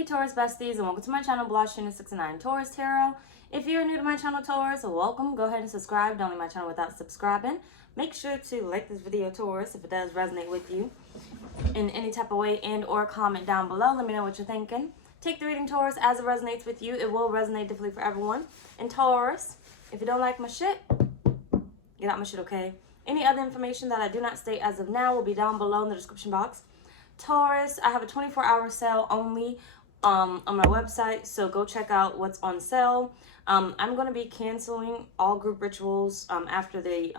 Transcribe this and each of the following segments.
Hey Taurus besties, and welcome to my channel, blahscrystalsale Taurus Tarot. If you're new to my channel, Taurus, welcome. Go ahead and subscribe. Don't leave my channel without subscribing. Make sure to like this video, Taurus, if it does resonate with you in any type of way, and or comment down below. Let me know what you're thinking. Take the reading, Taurus, as it resonates with you. It will resonate differently for everyone. And Taurus, if you don't like my shit, get out my shit, okay? Any other information that I do not state as of now will be down below in the description box. Taurus, I have a 24-hour sale only on my website, so go check out what's on sale. I'm going to be canceling all group rituals after the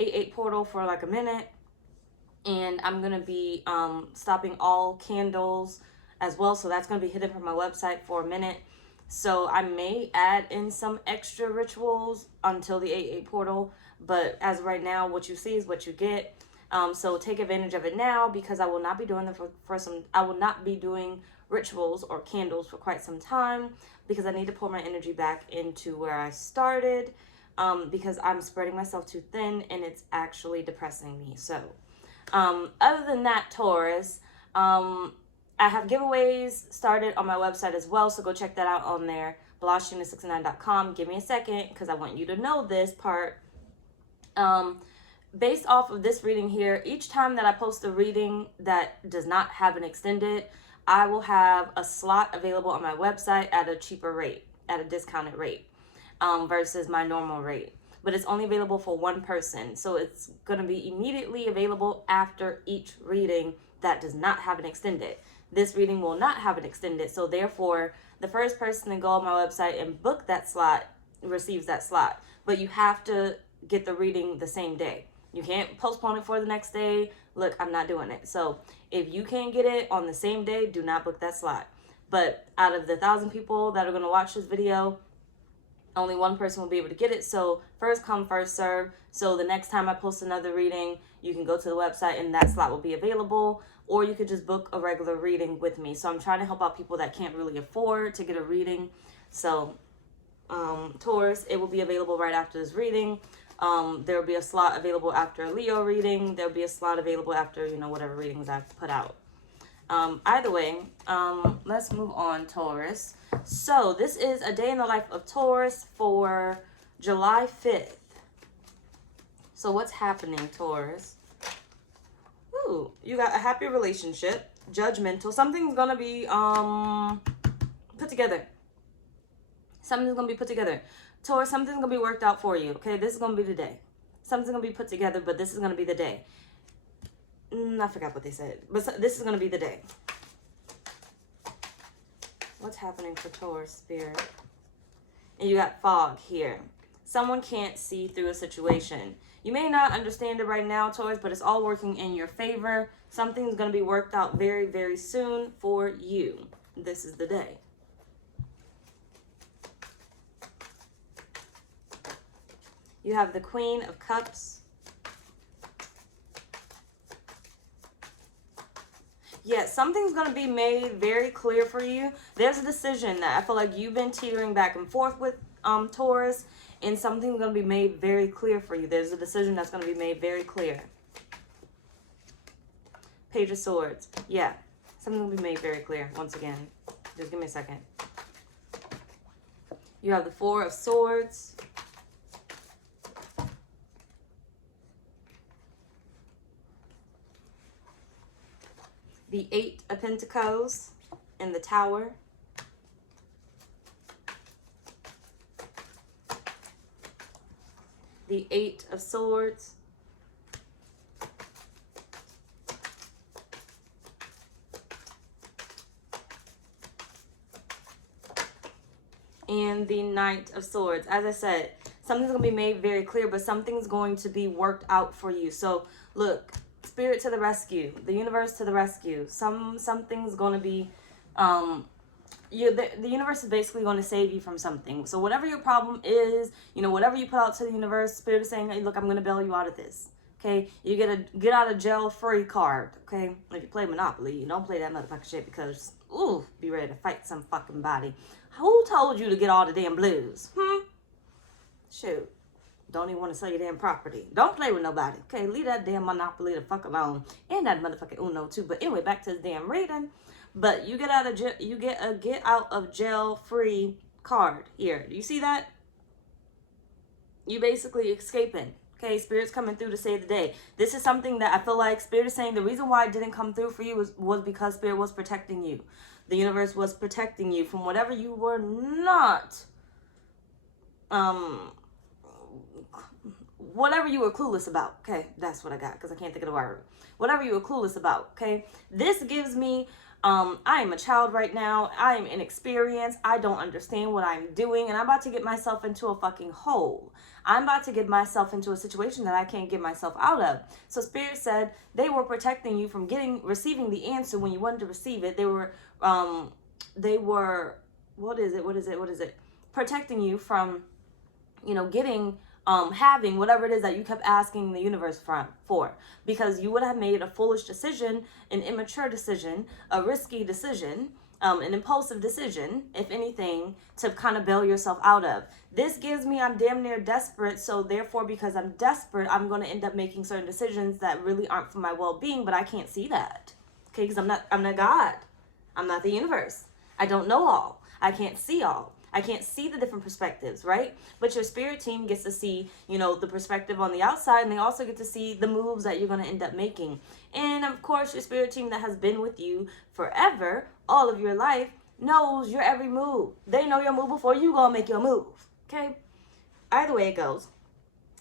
8/8 portal for like a minute, and I'm going to be stopping all candles as well, so that's going to be hidden from my website for a minute. So I may add in some extra rituals until the 8/8 portal, but as of right now, what you see is what you get. So take advantage of it now, because I will not be doing them I will not be doing rituals or candles for quite some time, because I need to pour my energy back into where I started, because I'm spreading myself too thin and it's actually depressing me. So other than that, Taurus, I have giveaways started on my website as well, so go check that out on there, blahscrystalsale.com. Give me a second, because I want you to know this part. Based off of this reading here, each time that I post a reading that does not have an extended, I will have a slot available on my website at a cheaper rate, at a discounted rate, versus my normal rate. But it's only available for one person, so it's going to be immediately available after each reading that does not have an extended. This reading will not have an extended, so therefore, the first person to go on my website and book that slot receives that slot. But you have to get the reading the same day. You can't postpone it for the next day. Look, I'm not doing it. So if you can't get it on the same day, do not book that slot. But out of the 1,000 people that are going to watch this video, only one person will be able to get it. So first come, first serve. So the next time I post another reading, you can go to the website and that slot will be available. Or you could just book a regular reading with me. So I'm trying to help out people that can't really afford to get a reading. So Taurus, it will be available right after this reading. There will be a slot available after a Leo reading. There'll be a slot available after, whatever readings I've put out. Either way, let's move on, Taurus. So this is a day in the life of Taurus for July 5th. So what's happening, Taurus? Ooh, you got a happy relationship, judgmental. Something's going to be put together. Something's going to be put together. Taurus, something's going to be worked out for you, okay? This is going to be the day. Something's going to be put together, but this is going to be the day. I forgot what they said, but this is going to be the day. What's happening for Taurus, Spirit? And you got fog here. Someone can't see through a situation. You may not understand it right now, Taurus, but it's all working in your favor. Something's going to be worked out very, very soon for you. This is the day. You have the Queen of Cups. Yeah, something's going to be made very clear for you. There's a decision that I feel like you've been teetering back and forth with, Taurus, and something's going to be made very clear for you. There's a decision that's going to be made very clear. Page of Swords. Yeah, something will be made very clear once again. Just give me a second. You have the Four of Swords. The Eight of Pentacles in the Tower. The Eight of Swords. And the Knight of Swords. As I said, something's going to be made very clear, but something's going to be worked out for you. So, look. Spirit to the rescue, the universe to the rescue. Something's going to be, the universe is basically going to save you from something. So whatever your problem is, whatever you put out to the universe, Spirit is saying, hey, look, I'm going to bail you out of this. Okay, you get a get out of jail free card. Okay, if you play Monopoly, you don't play that motherfucking shit because, be ready to fight some fucking body. Who told you to get all the damn blues? Shoot. Don't even want to sell your damn property. Don't play with nobody. Okay, leave that damn Monopoly the fuck alone. And that motherfucking Uno too. But anyway, back to the damn reading. But you get out of you get a get out of jail free card here. Do you see that? You basically escaping. Okay, Spirit's coming through to save the day. This is something that I feel like Spirit is saying the reason why it didn't come through for you was because Spirit was protecting you. The universe was protecting you from whatever you were not, whatever you were clueless about. Okay, that's what I got because I can't think of the word. Whatever you were clueless about. Okay, this gives me, I am a child right now. I am inexperienced. I don't understand what I'm doing, and I'm about to get myself into a fucking hole. I'm about to get myself into a situation that I can't get myself out of. So Spirit said they were protecting you from receiving the answer when you wanted to receive it. They were, what is it? Protecting you from, getting, having whatever it is that you kept asking the universe for, because you would have made a foolish decision, an immature decision, a risky decision, an impulsive decision, if anything, to kind of bail yourself out of. This gives me, I'm damn near desperate. So therefore, because I'm desperate, I'm going to end up making certain decisions that really aren't for my well-being, but I can't see that. Okay. Because I'm not God. I'm not the universe. I don't know all. I can't see all. I can't see the different perspectives, right? But your spirit team gets to see, the perspective on the outside, and they also get to see the moves that you're going to end up making. And of course, your spirit team that has been with you forever, all of your life, knows your every move. They know your move before you go and make your move, okay? Either way it goes.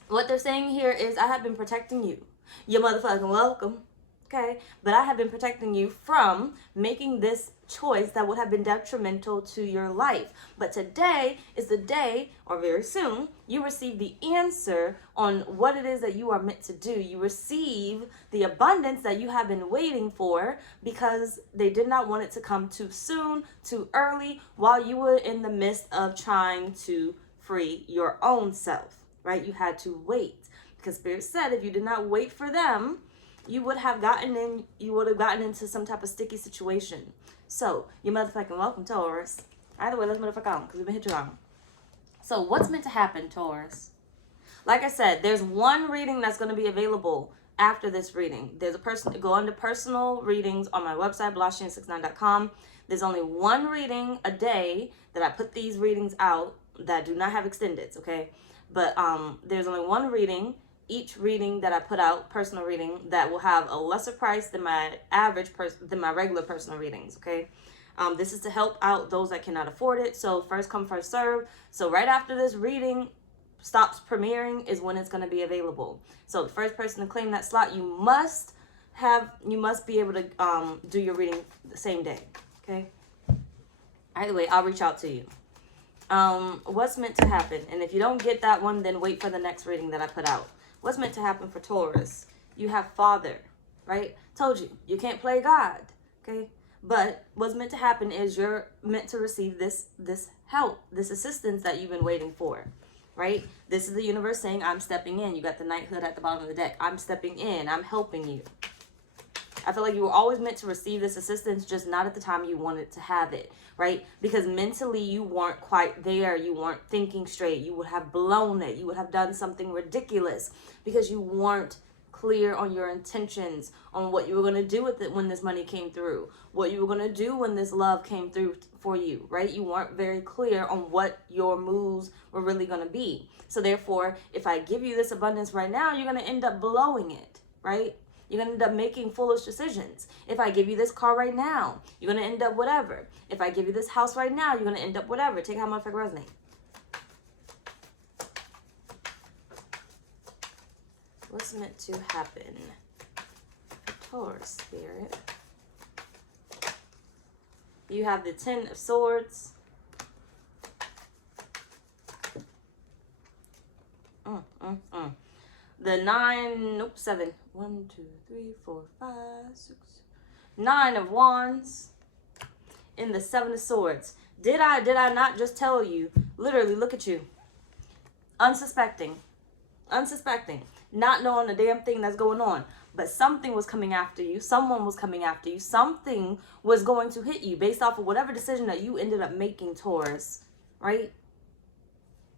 What they're saying here is, I have been protecting you. You're motherfucking welcome. Okay, but I have been protecting you from making this choice that would have been detrimental to your life. But today is the day, or very soon, you receive the answer on what it is that you are meant to do. You receive the abundance that you have been waiting for, because they did not want it to come too soon, too early, while you were in the midst of trying to free your own self, right? You had to wait, because Spirit said if you did not wait for them, you would have gotten into some type of sticky situation. So, you're motherfucking welcome, Taurus. Either way, let's motherfuck on, because we've been here too long. So, what's meant to happen, Taurus? Like I said, there's one reading that's going to be available after this reading. There's a person, go under personal readings on my website, blahscrystalsale.com. There's only one reading a day that I put these readings out that do not have extendeds, okay? But there's only one reading. Each reading that I put out, personal reading, that will have a lesser price than my than my regular personal readings, okay? This is to help out those that cannot afford it. So first come, first serve. So right after this reading stops premiering is when it's going to be available. So the first person to claim that slot, you must be able to do your reading the same day, okay? Either way, I'll reach out to you. What's meant to happen? And if you don't get that one, then wait for the next reading that I put out. What's meant to happen for Taurus? You have Father, right? Told you, you can't play God, okay? But what's meant to happen is you're meant to receive this help, this assistance that you've been waiting for, right? This is the universe saying, I'm stepping in. You got the knighthood at the bottom of the deck. I'm stepping in. I'm helping you. I feel like you were always meant to receive this assistance, just not at the time you wanted to have it, right? Because mentally you weren't quite there. You weren't thinking straight. You would have blown it. You would have done something ridiculous because you weren't clear on your intentions, on what you were going to do with it when this money came through, what you were going to do when this love came through for you, right? You weren't very clear on what your moves were really going to be. So therefore, if I give you this abundance right now, you're going to end up blowing it, right? You're going to end up making foolish decisions. If I give you this car right now, you're going to end up whatever. If I give you this house right now, you're going to end up whatever. Take how motherfucker resonate. What's meant to happen for Taurus, Spirit? You have the 10 of Swords. The 7. 1, 2, 3, 4, 5, 6. 9 of Wands. In the 7 of Swords. Did I not just tell you? Literally, look at you. Unsuspecting. Not knowing the damn thing that's going on. But something was coming after you. Someone was coming after you. Something was going to hit you based off of whatever decision that you ended up making, Taurus. Right?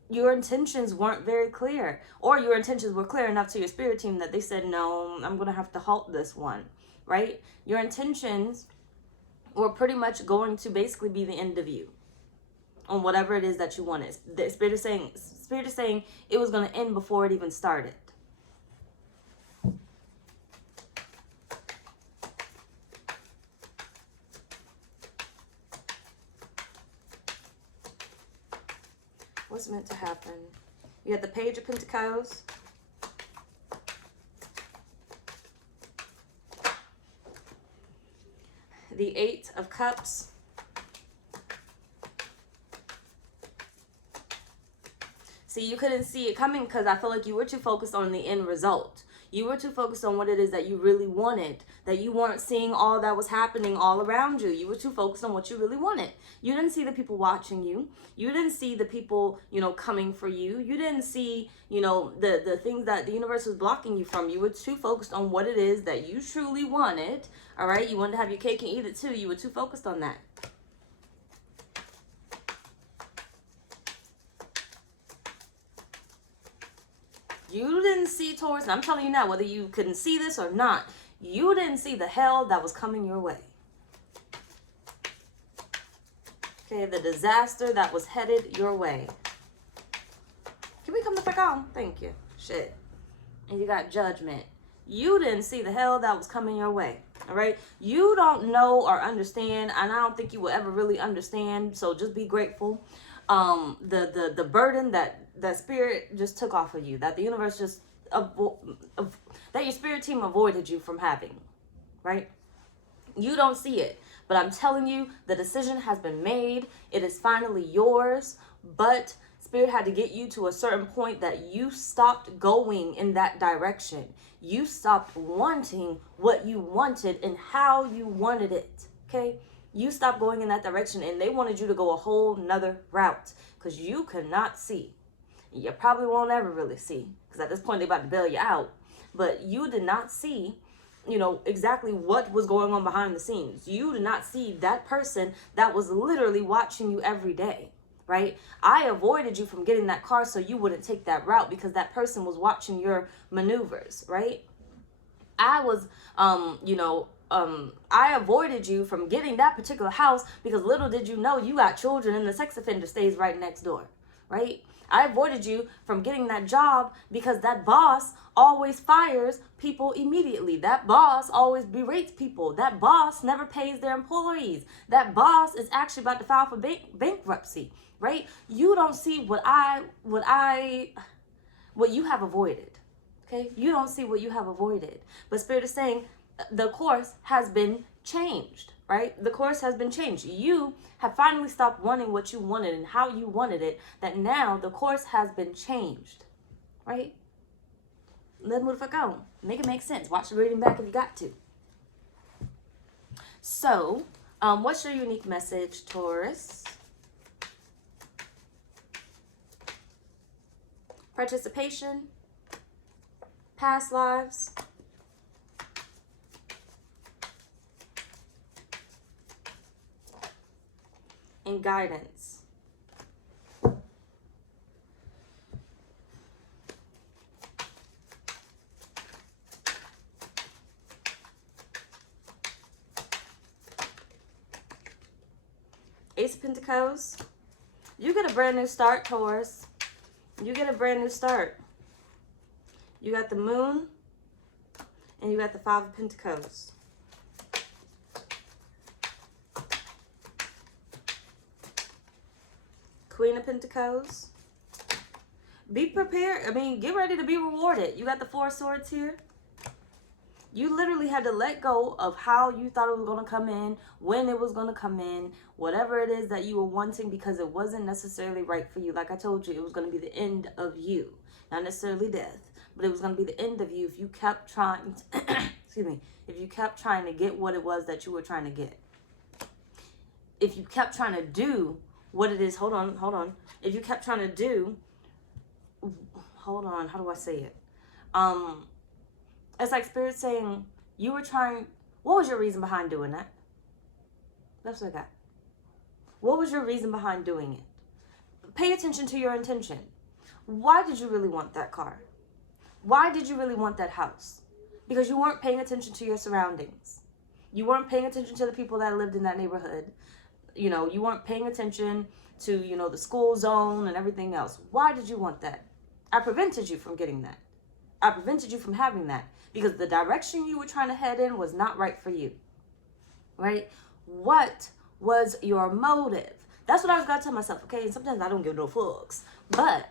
Your intentions weren't very clear. Or your intentions were clear enough to your spirit team that they said, no, I'm going to have to halt this one. Right? Your intentions were pretty much going to basically be the end of you on whatever it is that you wanted. The Spirit is saying it was going to end before it even started. What's meant to happen? You got the Page of Pentacles. The Eight of Cups. See, you couldn't see it coming because I feel like you were too focused on the end result. You were too focused on what it is that you really wanted, that you weren't seeing all that was happening all around you. You were too focused on what you really wanted. You didn't see the people watching you. You didn't see the people, coming for you. You didn't see, the things that the universe was blocking you from. You were too focused on what it is that you truly wanted. All right. You wanted to have your cake and eat it too. You were too focused on that. You didn't see, Taurus, and I'm telling you now, whether you couldn't see this or not, you didn't see the hell that was coming your way. Okay, the disaster that was headed your way. Can we come the fuck on? Thank you. Shit. And you got Judgment. You didn't see the hell that was coming your way. All right? You don't know or understand, and I don't think you will ever really understand, so just be grateful. The burden that Spirit just took off of you, that the universe just that your spirit team avoided you from having, right? You don't see it, but I'm telling you, the decision has been made. It is finally yours, but Spirit had to get you to a certain point that you stopped going in that direction. You stopped wanting what you wanted and how you wanted it, okay? You stopped going in that direction, and they wanted you to go a whole nother route because you could not see. You probably won't ever really see because at this point they're about to bail you out. But you did not see, exactly what was going on behind the scenes. You did not see that person that was literally watching you every day, right? I avoided you from getting that car so you wouldn't take that route because that person was watching your maneuvers, right? I was, I avoided you from getting that particular house because little did you know you got children and the sex offender stays right next door, right? I avoided you from getting that job because that boss always fires people immediately. That boss always berates people. That boss never pays their employees. That boss is actually about to file for bankruptcy, right? You don't see what you have avoided, okay? You don't see what you have avoided. But Spirit is saying the course has been changed, right? The course has been changed. You have finally stopped wanting what you wanted and how you wanted it, that now the course has been changed, right? Let's move the fuck on. Make it make sense. Watch the reading back if you got to. So, what's your unique message, Taurus? Participation, past lives, and guidance. Ace of Pentacles. You get a brand new start, Taurus. You get a brand new start. You got the Moon and you got the Five of Pentacles. Queen of Pentacles. Be prepared. Get ready to be rewarded. You got the Four of Swords here. You literally had to let go of how you thought it was going to come in, when it was going to come in, whatever it is that you were wanting, because it wasn't necessarily right for you. Like I told you, it was going to be the end of you. Not necessarily death, but it was going to be the end of you if you kept trying to, if you kept trying to get what it was that you were trying to get. If you kept trying to do what it is, hold on. If you kept trying to do, how do I say it? It's like Spirit saying you were trying, what was your reason behind doing that? That's what I got. What was your reason behind doing it? Pay attention to your intention. Why did you really want that car? Why did you really want that house? Because you weren't paying attention to your surroundings. You weren't paying attention to the people that lived in that neighborhood. You know, you weren't paying attention to, you know, the school zone and everything else. Why did you want that? I prevented you from getting that. I prevented you from having that because the direction you were trying to head in was not right for you, right? What was your motive? That's what I was going to tell myself, okay? And sometimes I don't give no fucks, but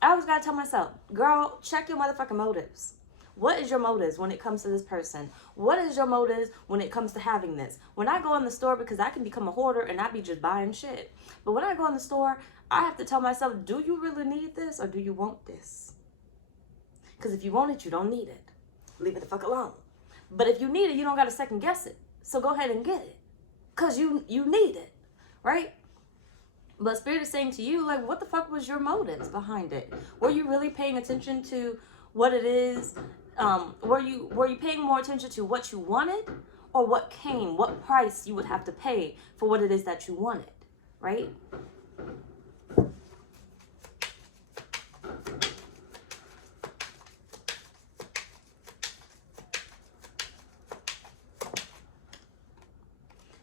I was going to tell myself, girl, check your motherfucking motives. What is your motives when it comes to this person? What is your motives when it comes to having this? When I go in the store, because I can become a hoarder and I be just buying shit. But when I go in the store, I have to tell myself, do you really need this or do you want this? Because if you want it, you don't need it. Leave it the fuck alone. But if you need it, you don't got to second guess it. So go ahead and get it. Because you need it, right? But Spirit is saying to you, like, what the fuck was your motives behind it? Were you really paying attention to what it is? Were you paying more attention to what you wanted or what came, what price you would have to pay for what it is that you wanted, right?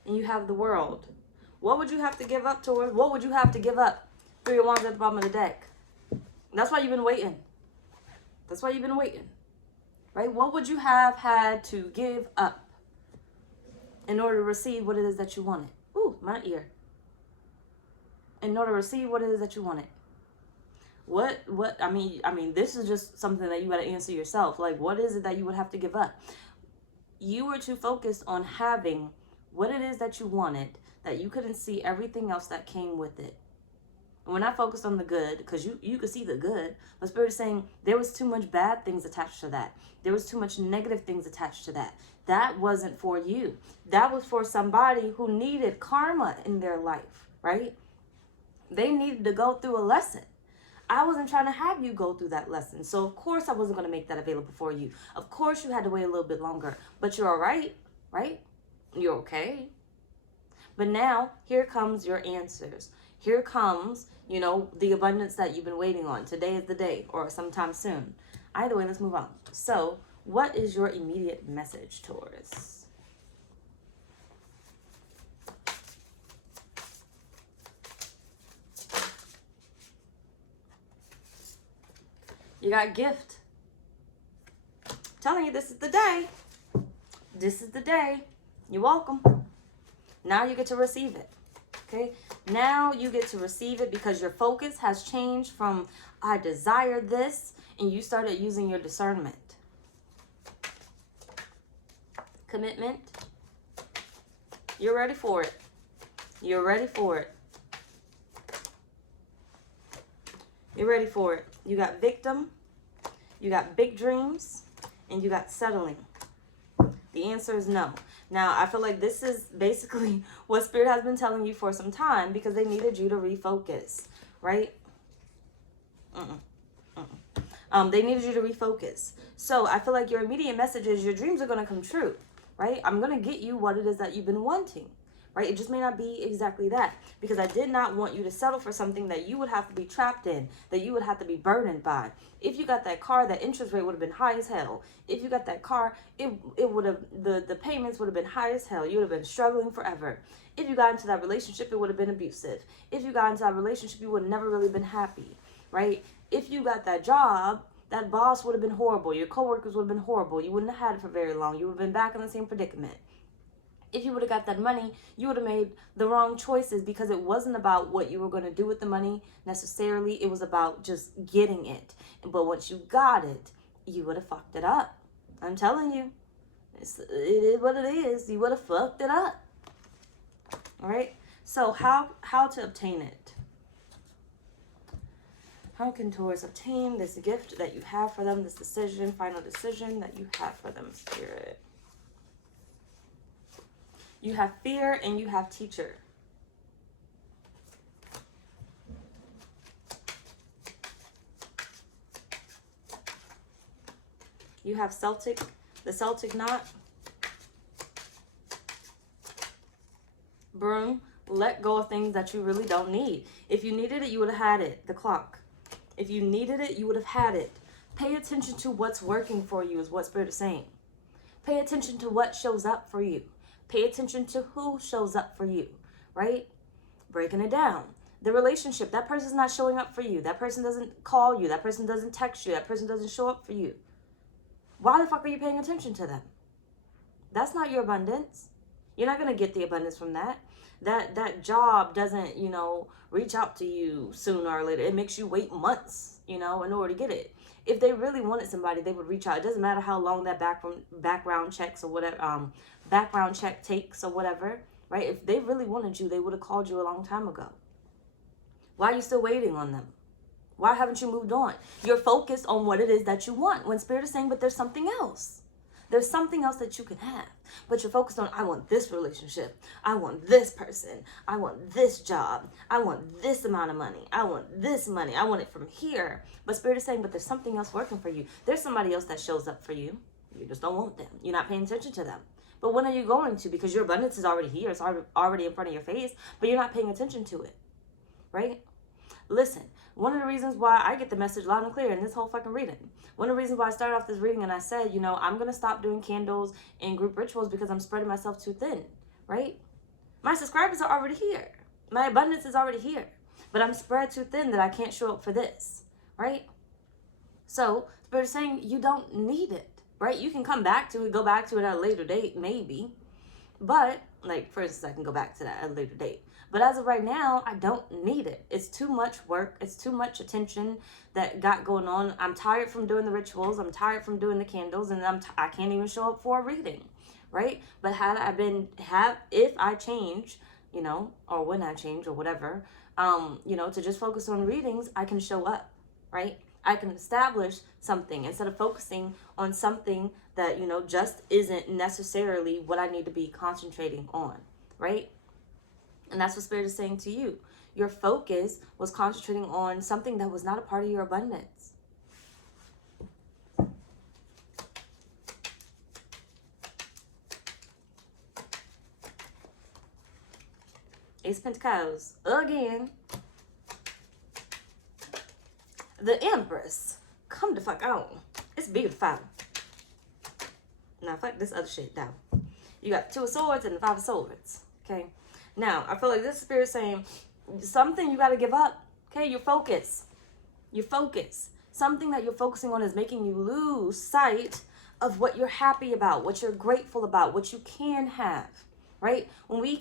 And you have the World. What would you have to give up, Taurus? What would you have to give up? 3 of Wands at the bottom of the deck. That's why you've been waiting. That's why you've been waiting. Right? What would you have had to give up in order to receive what it is that you wanted? Ooh, my ear. In order to receive what it is that you wanted. I mean, this is just something that you got to answer yourself. Like, what is it that you would have to give up? You were too focused on having what it is that you wanted that you couldn't see everything else that came with it. And when I focused on the good, because you could see the good, but Spirit is saying there was too much bad things attached to that. There was too much negative things attached to that. That wasn't for you. That was for somebody who needed karma in their life, right? They needed to go through a lesson. I wasn't trying to have you go through that lesson. So, of course, I wasn't going to make that available for you. Of course, you had to wait a little bit longer. But you're all right, right? You're okay. But now, here comes your answers. Here comes, you know, the abundance that you've been waiting on. Today is the day, or sometime soon. Either way, let's move on. So, what is your immediate message, Taurus? You got gift. I'm telling you, this is the day. This is the day. You're welcome. Now you get to receive it. Okay? Now you get to receive it because your focus has changed from I desire this, and you started using your discernment. Commitment. You're ready for it. You're ready for it. You're ready for it. You got victim, you got big dreams, and you got settling. The answer is no. Now, I feel like this is basically what Spirit has been telling you for some time because they needed you to refocus, right? They needed you to refocus. So I feel like your immediate message is your dreams are going to come true, right? I'm going to get you what it is that you've been wanting, right? It just may not be exactly that because I did not want you to settle for something that you would have to be trapped in, that you would have to be burdened by. If you got that car, that interest rate would have been high as hell. If you got that car, it would have, the payments would have been high as hell. You would have been struggling forever. If you got into that relationship, it would have been abusive. If you got into that relationship, you would have never really been happy, right? If you got that job, that boss would have been horrible. Your coworkers would have been horrible. You wouldn't have had it for very long. You would have been back in the same predicament. If you would have got that money, you would have made the wrong choices because it wasn't about what you were going to do with the money necessarily. It was about just getting it. But once you got it, you would have fucked it up. I'm telling you. It is what it is. You would have fucked it up. All right? So how to obtain it? How can Taurus obtain this gift that you have for them, this decision, final decision that you have for them, Spirit? You have fear and you have teacher. You have the Celtic knot. Broom, let go of things that you really don't need. If you needed it, you would have had it. The clock. If you needed it, you would have had it. Pay attention to what's working for you is what Spirit is saying. Pay attention to what shows up for you. Pay attention to who shows up for you, right? Breaking it down. The relationship, that person's not showing up for you. That person doesn't call you. That person doesn't text you. That person doesn't show up for you. Why the fuck are you paying attention to them? That's not your abundance. You're not going to get the abundance from that. That job doesn't, reach out to you sooner or later. It makes you wait months, in order to get it. If they really wanted somebody, they would reach out. It doesn't matter how long that background checks or whatever, background check takes or whatever, right? If they really wanted you, they would have called you a long time ago. Why are you still waiting on them? Why haven't you moved on? You're focused on what it is that you want. When Spirit is saying, but there's something else. There's something else that you can have. But you're focused on, I want this relationship. I want this person. I want this job. I want this amount of money. I want this money. I want it from here. But Spirit is saying, but there's something else working for you. There's somebody else that shows up for you. You just don't want them. You're not paying attention to them. But when are you going to? Because your abundance is already here. It's already in front of your face. But you're not paying attention to it. Right? Listen, one of the reasons why I get the message loud and clear in this whole fucking reading, one of the reasons why I started off this reading and I said, I'm going to stop doing candles and group rituals because I'm spreading myself too thin, right? My subscribers are already here. My abundance is already here, but I'm spread too thin that I can't show up for this, right? So Spirit is saying you don't need it, right? You can come back to it, go back to it at a later date, maybe. But, for instance, I can go back to that at a later date. But as of right now, I don't need it. It's too much work. It's too much attention that got going on. I'm tired from doing the rituals. I'm tired from doing the candles. And I can't even show up for a reading, right? But if I change, or when I change or whatever, to just focus on readings, I can show up, right? I can establish something instead of focusing on something that, just isn't necessarily what I need to be concentrating on, right? And that's what Spirit is saying to you. Your focus was concentrating on something that was not a part of your abundance. Ace of Pentacles again. The Empress. Come the fuck on. It's beautiful. Now fuck this other shit down. You got 2 of Swords and the 5 of Swords. Okay. Now, I feel like this Spirit saying something you got to give up. Okay, your focus. Your focus. Something that you're focusing on is making you lose sight of what you're happy about, what you're grateful about, what you can have, right? When we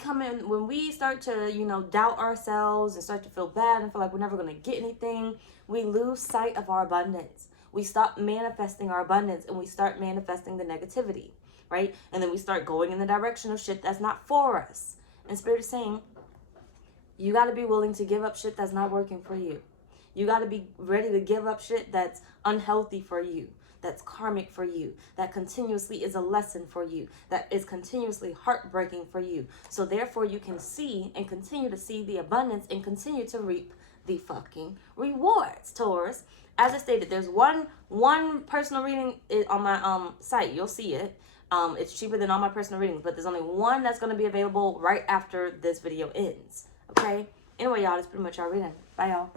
start to, doubt ourselves and start to feel bad and feel like we're never going to get anything, we lose sight of our abundance. We stop manifesting our abundance and we start manifesting the negativity, right? And then we start going in the direction of shit that's not for us. And Spirit is saying, you got to be willing to give up shit that's not working for you. You got to be ready to give up shit that's unhealthy for you, that's karmic for you, that continuously is a lesson for you, that is continuously heartbreaking for you. So therefore you can see and continue to see the abundance and continue to reap the fucking rewards, Taurus. As I stated, there's one personal reading on my site. You'll see it. It's cheaper than all my personal readings, but there's only one that's going to be available right after this video ends. Okay? Anyway, y'all, that's pretty much our reading. Bye, y'all.